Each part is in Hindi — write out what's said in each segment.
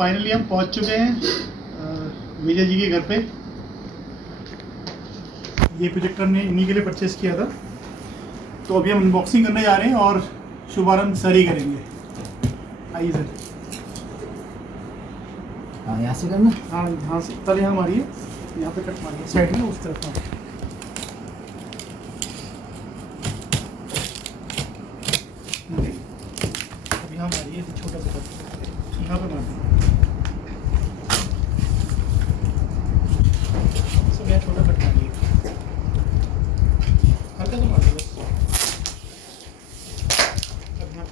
फाइनली हम पहुंच चुके हैं विजय जी के घर पे। ये प्रोजेक्टर ने इन्हीं के लिए परचेस किया था, तो अभी हम अनबॉक्सिंग करने जा रहे हैं और शुभारंभ सर ही करेंगे। आइए सर। हाँ, यहाँ से करना। हाँ, यहाँ से पहले यहाँ मारिए, यहाँ पे कट मारिए साइड में, उस तरफ। हाँ, अब यहाँ मारिए, छोटा सा कट यहाँ पे मारिए। सब यहाँ छोटा कट मारिए, हल्का सा मारिए बस। अब यहाँ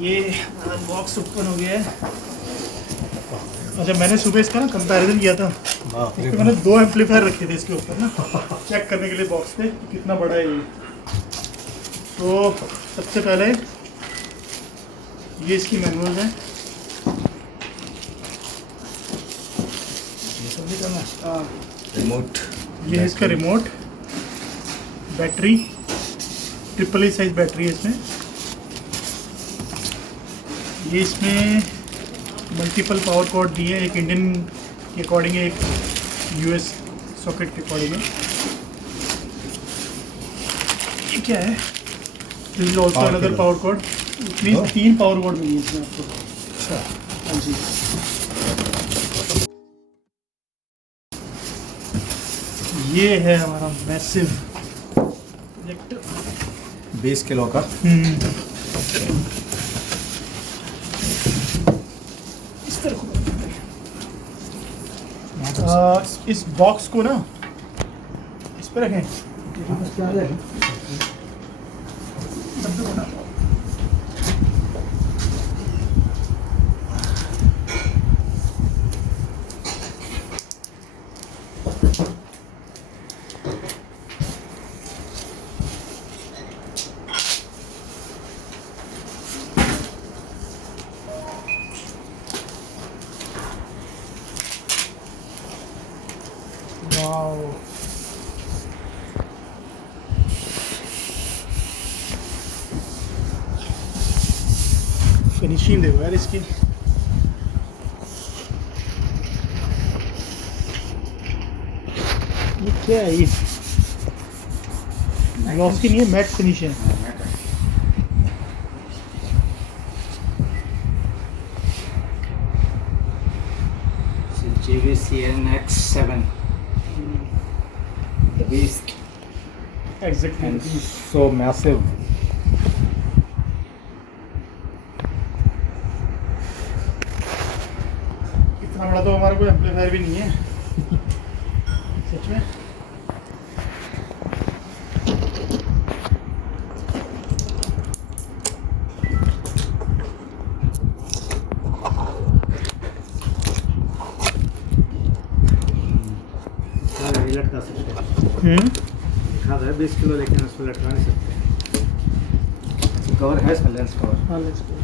ये बॉक्स ओपन हो गया है। अच्छा, मैंने सुबह इसका ना कंपैरिजन किया था, इसके मैंने 2 एम्पलीफायर रखे थे इसके ऊपर ना, चेक करने के लिए बॉक्स पे कितना बड़ा है ये। तो सबसे पहले ये इसकी मैनुअल है, ये सब भी करना। हाँ, रिमोट, ये है इसका remote, battery, AAA size battery है इसमें। ये इसमें मल्टीपल पावर कॉर्ड दिए हैं, एक इंडियन के अकॉर्डिंग है, एक US सॉकेट के अकॉर्डिंग है। ये क्या है? This is also another power cord. Please 3 power cord मिली है इसमें आपको। अच्छा, हाँ जी। ये है हमारा मैसिव प्रोजेक्टर, 20 किलो का। इस बॉक्स को ना इस पे रखें। वाओ, फिनिशिंग देखो यार इसकी। ये क्या है? ये ग्लॉस की नहीं है, मैट फिनिश है। JVC-DLA N7 the beast Exactly. and so massive. इतना बड़ा तो हमारा कोई एम्पलीफायर भी नहीं है सच में। लटका सकते हैं। लिखा था 20 किलो, लेकिन उसको लटका नहीं सकते। कवर है इसका, लेंस कवर। हाँ, लेंस कवर।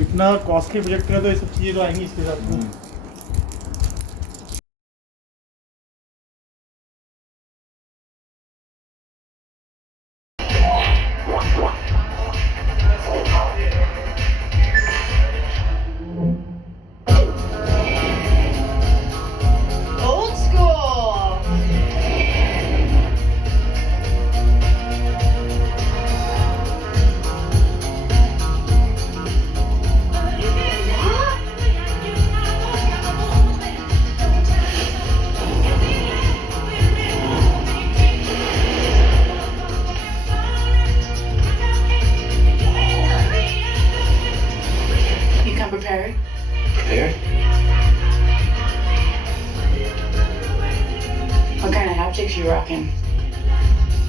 इतना कॉस्टली प्रोजेक्टर है तो ये सब चीज़ें तो आएंगी इसके साथ में। Prepared? Prepared? What kind of haptics you rocking?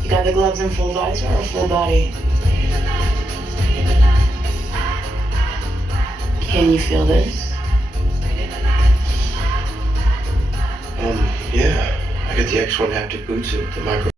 You got the gloves and full visor or full body? Can you feel this? Yeah. I got the X1 haptic boot suit with the micro